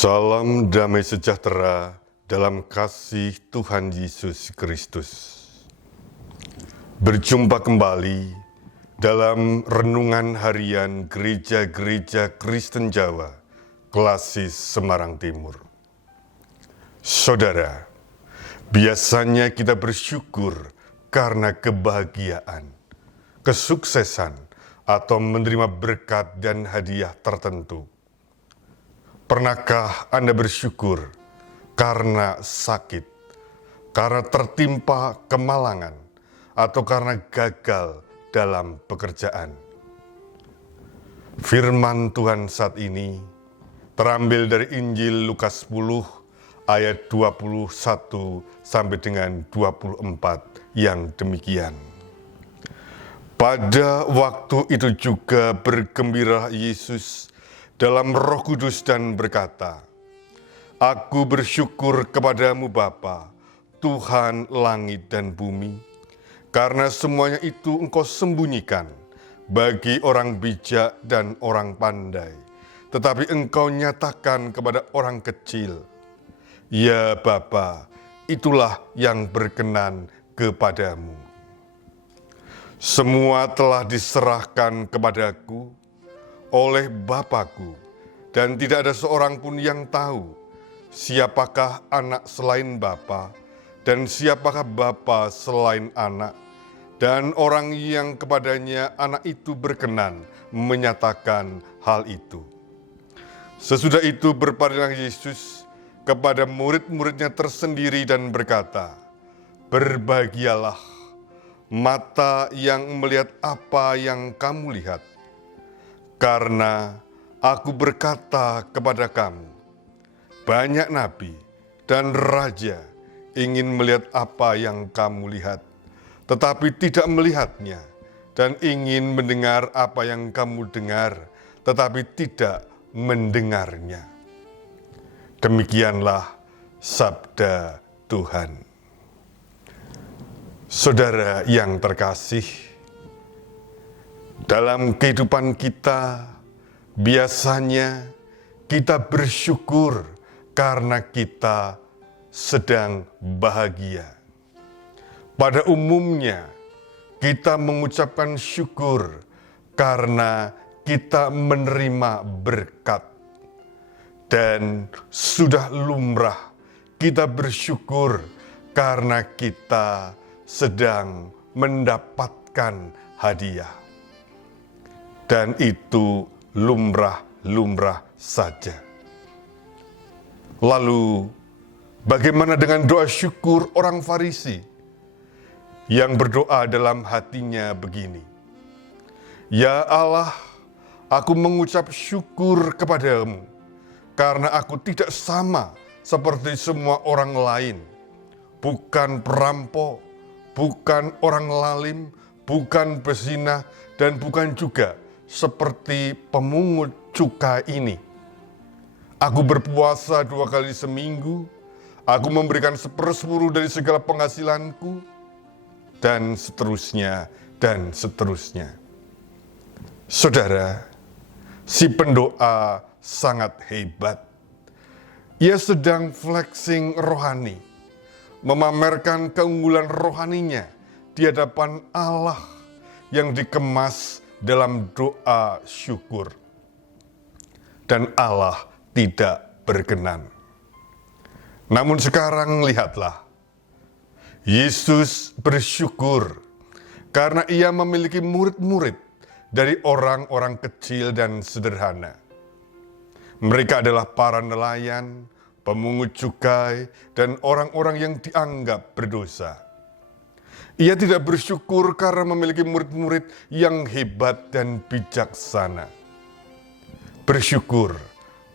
Salam damai sejahtera dalam kasih Tuhan Yesus Kristus. Berjumpa kembali dalam renungan harian Gereja-Gereja Kristen Jawa, Klasis Semarang Timur. Saudara, biasanya kita bersyukur karena kebahagiaan, kesuksesan, atau menerima berkat dan hadiah tertentu. Pernahkah Anda bersyukur karena sakit, karena tertimpa kemalangan, atau karena gagal dalam pekerjaan? Firman Tuhan saat ini terambil dari Injil Lukas 10 ayat 21 sampai dengan 24 yang demikian. Pada waktu itu juga bergembira Yesus dalam Roh Kudus dan berkata, "Aku bersyukur kepadamu Bapa, Tuhan langit dan bumi, karena semuanya itu Engkau sembunyikan bagi orang bijak dan orang pandai, tetapi Engkau nyatakan kepada orang kecil. Ya Bapa, itulah yang berkenan kepadamu. Semua telah diserahkan kepadaku oleh Bapakku, dan tidak ada seorang pun yang tahu siapakah anak selain Bapa, dan siapakah Bapa selain anak, dan orang yang kepadanya anak itu berkenan menyatakan hal itu." Sesudah itu berpalinglah Yesus kepada murid-muridnya tersendiri dan berkata, "Berbahagialah mata yang melihat apa yang kamu lihat. Karena aku berkata kepada kamu, banyak nabi dan raja ingin melihat apa yang kamu lihat, tetapi tidak melihatnya, dan ingin mendengar apa yang kamu dengar, tetapi tidak mendengarnya." Demikianlah sabda Tuhan. Saudara yang terkasih, dalam kehidupan kita, biasanya kita bersyukur karena kita sedang bahagia. Pada umumnya, kita mengucapkan syukur karena kita menerima berkat. Dan sudah lumrah kita bersyukur karena kita sedang mendapatkan hadiah. Dan itu lumrah-lumrah saja. Lalu, bagaimana dengan doa syukur orang Farisi yang berdoa dalam hatinya begini, "Ya Allah, aku mengucap syukur kepadamu, karena aku tidak sama seperti semua orang lain, bukan perampok, bukan orang lalim, bukan pezina, dan bukan juga seperti pemungut cukai ini. Aku berpuasa 2 kali seminggu, aku memberikan 1/10 dari segala penghasilanku," dan seterusnya, dan seterusnya. Saudara, si pendoa sangat hebat. Ia sedang flexing rohani, memamerkan keunggulan rohaninya di hadapan Allah yang dikemas dalam doa syukur. Dan Allah tidak berkenan. Namun sekarang lihatlah, Yesus bersyukur karena ia memiliki murid-murid dari orang-orang kecil dan sederhana. Mereka adalah para nelayan, pemungut cukai, dan orang-orang yang dianggap berdosa. Ia tidak bersyukur karena memiliki murid-murid yang hebat dan bijaksana. Bersyukur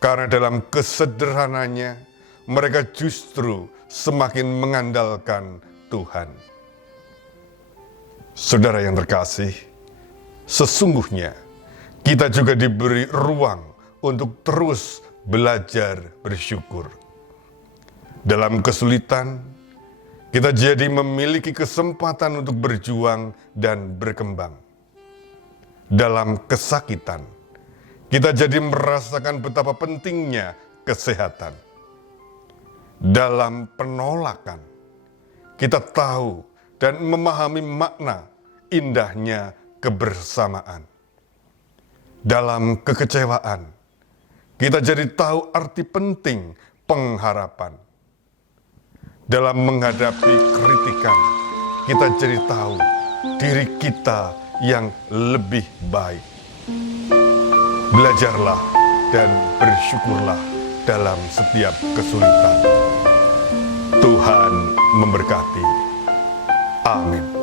karena dalam kesederhananya mereka justru semakin mengandalkan Tuhan. Saudara yang terkasih, sesungguhnya kita juga diberi ruang untuk terus belajar bersyukur. Dalam kesulitan, kita jadi memiliki kesempatan untuk berjuang dan berkembang. Dalam kesakitan, kita jadi merasakan betapa pentingnya kesehatan. Dalam penolakan, kita tahu dan memahami makna indahnya kebersamaan. Dalam kekecewaan, kita jadi tahu arti penting pengharapan. Dalam menghadapi kritikan, kita jadi tahu diri kita yang lebih baik. Belajarlah dan bersyukurlah dalam setiap kesulitan. Tuhan memberkati. Amin.